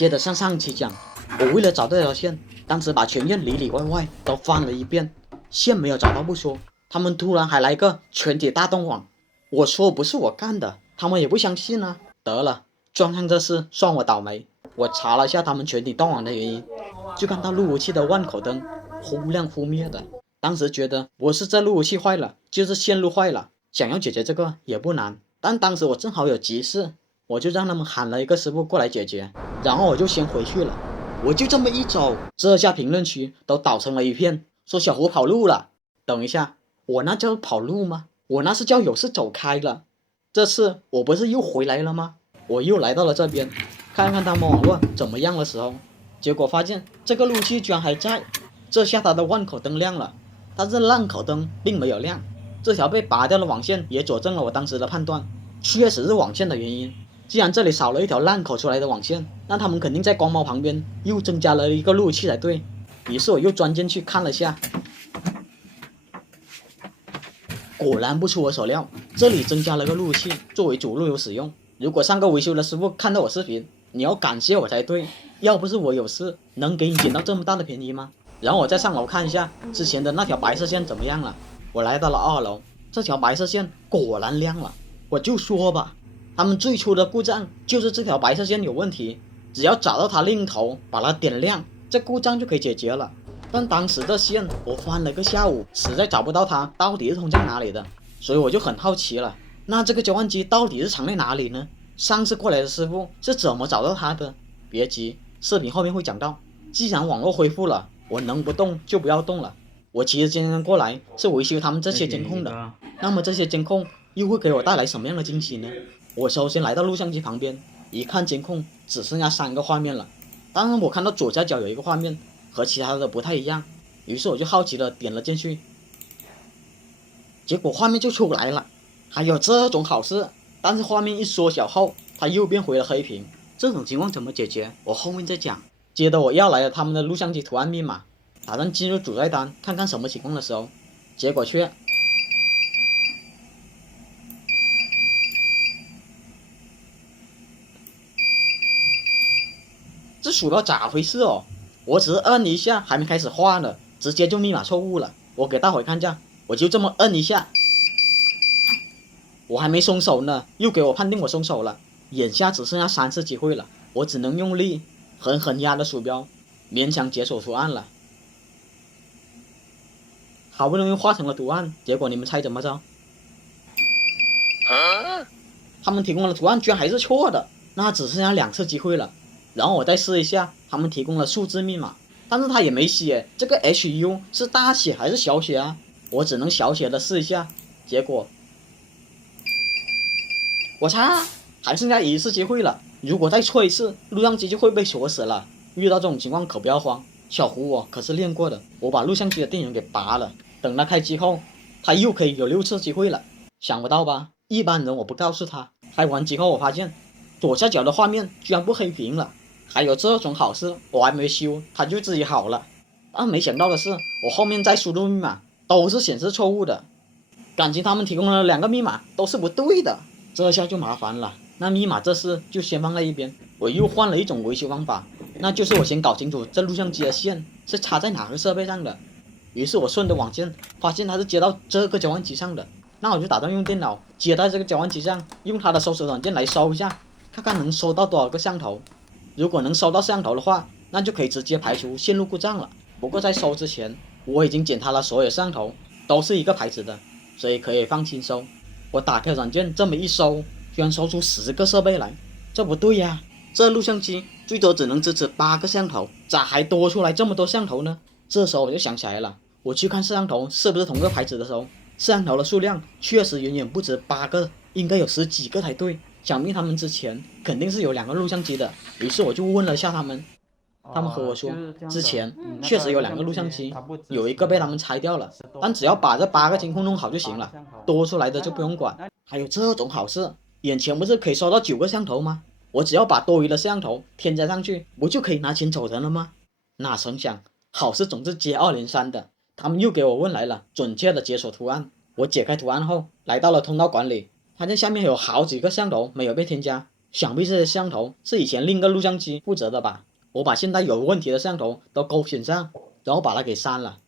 接着像上期讲，我为了找这条线，当时把全院里里外外都翻了一遍，线没有找到不说，他们突然还来个全体大动网。我说不是我干的，他们也不相信啊。得了，撞上这事算我倒霉。我查了下他们全体断网的原因，就看到路由器的万口灯忽亮忽灭的。当时觉得不是这路由器坏了，就是线路坏了，想要解决这个也不难。但当时我正好有急事，我就让他们喊了一个师傅过来解决，然后我就先回去了。我就这么一走，这下评论区都倒成了一片，说小胡跑路了。等一下，我那叫跑路吗？我那是叫有事走开了。这次我不是又回来了吗？我又来到了这边，看看他们网络怎么样的时候，结果发现这个路由器居然还在。这下他的万口灯亮了，但是烂口灯并没有亮。这条被拔掉的网线也佐证了我当时的判断，确实是网线的原因。既然这里少了一条烂口出来的网线，那他们肯定在光猫旁边又增加了一个路由器才对。于是我又钻进去看了下，果然不出我所料，这里增加了个路由器作为主路由使用。如果上个维修的师傅看到我视频，你要感谢我才对，要不是我有事，能给你捡到这么大的便宜吗？然后我再上楼看一下之前的那条白色线怎么样了。我来到了2楼，这条白色线果然亮了。我就说吧，他们最初的故障就是这条白色线有问题，只要找到它另一头，把它点亮，这故障就可以解决了。但当时的线我翻了个下午，实在找不到它到底是通向哪里的，所以我就很好奇了，那这个交换机到底是藏在哪里呢？上次过来的师傅是怎么找到它的？别急，视频后面会讲到。既然网络恢复了，我能不动就不要动了。我其实今天过来是维修他们这些监控的，那么这些监控又会给我带来什么样的惊喜呢？我首先来到录像机旁边，一看监控只剩下3个画面了。当然我看到左下角有一个画面和其他的不太一样，于是我就好奇的点了进去，结果画面就出来了。还有这种好事，但是画面一缩小后，它又变回了黑屏。这种情况怎么解决？我后面再讲。接着我要来了他们的录像机图案密码，打算进入主菜单看看什么情况的时候，结果却这鼠标咋回事哦？我只是摁一下，还没开始画呢，直接就密码错误了。我给大伙看一下，我就这么摁一下，我还没松手呢，又给我判定我松手了。眼下只剩下3次机会了，我只能用力狠狠压着鼠标，勉强解锁图案了。好不容易画成了图案，结果你们猜怎么着？他们提供的图案居然还是错的，那只剩下2次机会了。然后我再试一下，他们提供了数字密码，但是他也没写这个 HU 是大写还是小写啊？我只能小写的试一下，结果我擦，还剩下1次机会了。如果再错一次，录像机就会被锁死了。遇到这种情况可不要慌，小胡我可是练过的，我把录像机的电源给拔了，等它开机后，他又可以有6次机会了。想不到吧？一般人我不告诉他。开完机后我发现左下角的画面居然不黑屏了，还有这种好事，我还没修它就自己好了。但没想到的是，我后面再输入密码都是显示错误的，感情他们提供的2个密码都是不对的，这下就麻烦了。那密码这事就先放在一边，我又换了一种维修方法，那就是我先搞清楚这录像机的线是插在哪个设备上的。于是我顺着网线发现它是接到这个交换机上的，那我就打算用电脑接在这个交换机上，用它的搜索软件来搜一下，看看能搜到多少个摄像头。如果能搜到摄像头的话，那就可以直接排除线路故障了。不过在搜之前，我已经检查了所有摄像头都是一个牌子的，所以可以放心搜。我打开软件这么一搜，居然搜出10个设备来，这不对呀！这录像机最多只能支持8个摄像头，咋还多出来这么多摄像头呢？这时候我就想起来了，我去看摄像头是不是同个牌子的时候，摄像头的数量确实远远不止8个，应该有10几个才对。想必他们之前肯定是有2个录像机的，于是我就问了下他们，他们和我说，之前确实有2个录像机，有一个被他们拆掉了，但只要把这8个监控弄好就行了，多出来的就不用管。还有这种好事，眼前不是可以收到9个摄像头吗？我只要把多余的摄像头添加上去，不就可以拿钱走人了吗？哪成想，好事总是接二连三的，他们又给我问来了准确的解锁图案。我解开图案后，来到了通道管理，发现下面有好几个摄像头没有被添加，想必这些摄像头是以前另一个录像机负责的吧。我把现在有问题的摄像头都勾选上，然后把它给删了。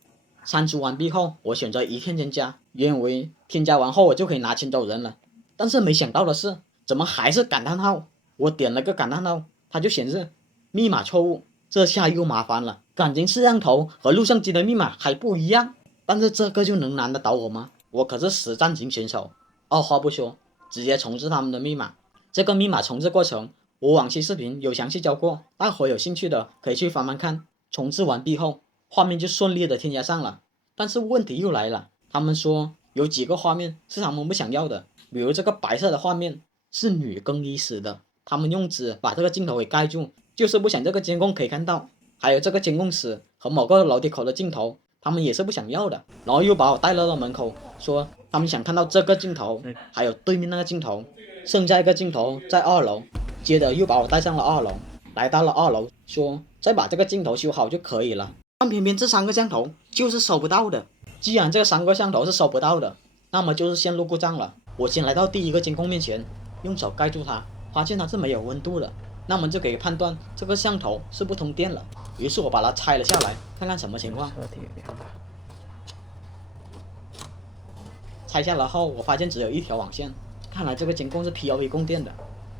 删除完毕后，我选择一键添加，原以为添加完后我就可以拿钱走人了，但是没想到的是，怎么还是感叹号？我点了个感叹号，它就显示密码错误，这下又麻烦了。感情摄像头和录像机的密码还不一样，但是这个就能难得倒我吗？我可是实战型选手，二话不说，直接重置他们的密码。这个密码重置过程，我往期视频有详细教过，大伙有兴趣的可以去翻翻看。重置完毕后，画面就顺利的添加上了，但是问题又来了，他们说有几个画面是他们不想要的，比如这个白色的画面是女更衣室的，他们用纸把这个镜头给盖住，就是不想这个监控可以看到。还有这个监控室和某个楼梯口的镜头，他们也是不想要的，然后又把我带到了门口，说他们想看到这个镜头，还有对面那个镜头，剩下一个镜头在2楼，接着又把我带上了2楼，来到了2楼，说再把这个镜头修好就可以了。但偏偏这3个摄像头就是收不到的。既然这3个摄像头是收不到的，那么就是线路故障了。我先来到第一个监控面前，用手盖住它，发现它是没有温度的，那么就可以判断这个摄像头是不通电了。于是我把它拆了下来，看看什么情况。拆下来后，我发现只有一条网线，看来这个监控是 PoE 供电的，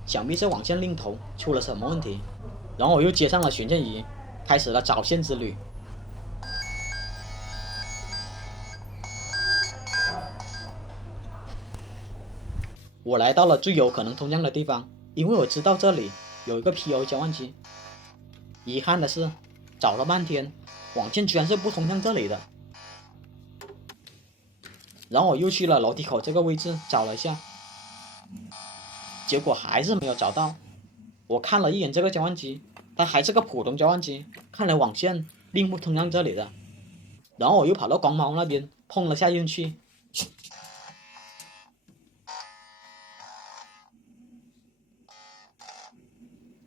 想必是网线另头出了什么问题。然后我又接上了巡线仪，开始了找线之旅。我来到了最有可能通向的地方，因为我知道这里有一个 PoE 交换机。遗憾的是，找了半天，网线居然是不通向这里的。然后我又去了楼梯口这个位置找了一下，结果还是没有找到。我看了一眼这个交换机，它还是个普通交换机，看来网线并不通向这里的。然后我又跑到光猫那边碰了下运气，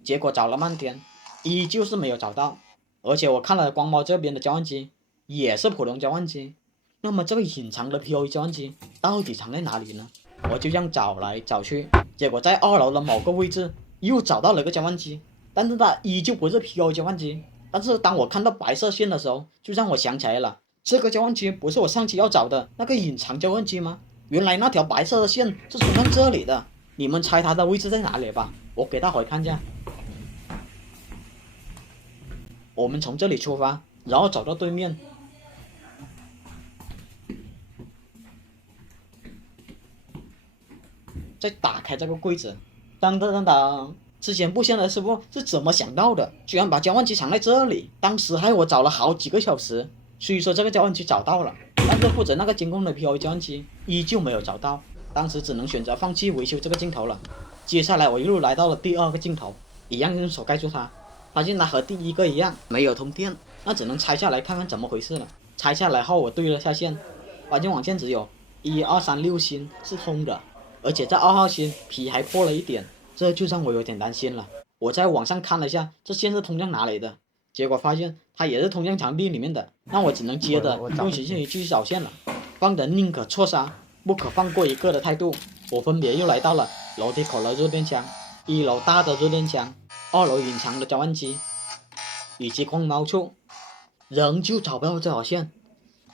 结果找了半天，依旧是没有找到。而且我看了光猫这边的交换机，也是普通交换机。那么这个隐藏的 PoE 交换机到底藏在哪里呢？我就这样找来找去，结果在2楼的某个位置又找到了一个交换机，但是它依旧不是 PoE 交换机。但是当我看到白色线的时候，就让我想起来了，这个交换机不是我上期要找的那个隐藏交换机吗？原来那条白色的线是通向这里的。你们猜它的位置在哪里吧？我给大伙看一下。我们从这里出发，然后走到对面，再打开这个柜子，当当当当！之前布线的师傅是怎么想到的？居然把交换机藏在这里！当时害我找了好几个小时。虽说这个交换机找到了，但是负责那个监控的 PoE 交换机依旧没有找到。当时只能选择放弃维修这个镜头了。接下来我又来到了第2个镜头，一样用手盖住它，发现它和第1个一样没有通电，那只能拆下来看看怎么回事了。拆下来后我对了下线，发现网线只有1、2、3、6星是通的，而且在2号星皮还破了一点，这就让我有点担心了。我在网上看了一下这线是通向哪里的，结果发现它也是通向墙壁里面的，那我只能接着用巡线仪继续找线了。放着宁可错杀不可放过一个的态度，我分别又来到了楼梯口的热电枪、1楼大的热电枪、2楼隐藏的交换机以及光猫处，仍旧找不到这条线。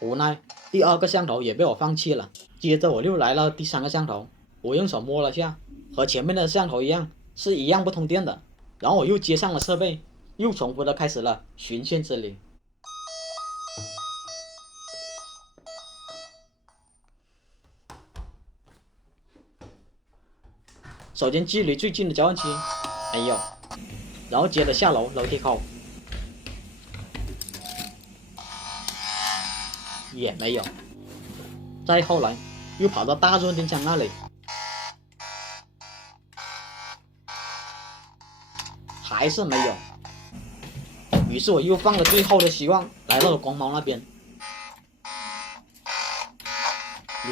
无奈第2个摄像头也被我放弃了。接着我又来了第3个摄像头，我用手摸了下，和前面的摄像头一样，是一样不通电的。然后我又接上了设备，又重复的开始了巡线之旅。首先距离最近的交换机没有，然后接着下楼梯口也没有，再后来又跑到大热电枪那里，还是没有。于是我又放了最后的希望，来到了光猫那边，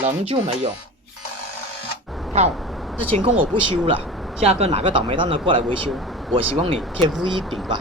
仍旧没有。靠，这监控我不修了，下个哪个倒霉蛋的过来维修，我希望你天赋异禀吧。